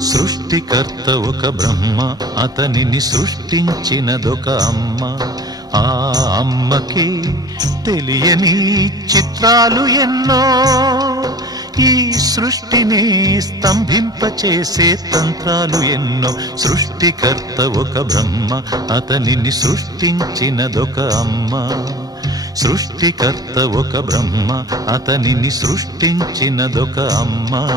సృష్టికర్త ఒక బ్రహ్మ, అతనిని సృష్టించినదొక అమ్మ. ఆ అమ్మకి తెలియని చిత్రాలు ఎన్నో, ఈ సృష్టిని స్తంభింపచేసే తంత్రాలు ఎన్నో. సృష్టికర్త ఒక బ్రహ్మ, అతనిని సృష్టించినదొక అమ్మ. సృష్టికర్త ఒక బ్రహ్మ, అతనిని సృష్టించినదొక అమ్మ.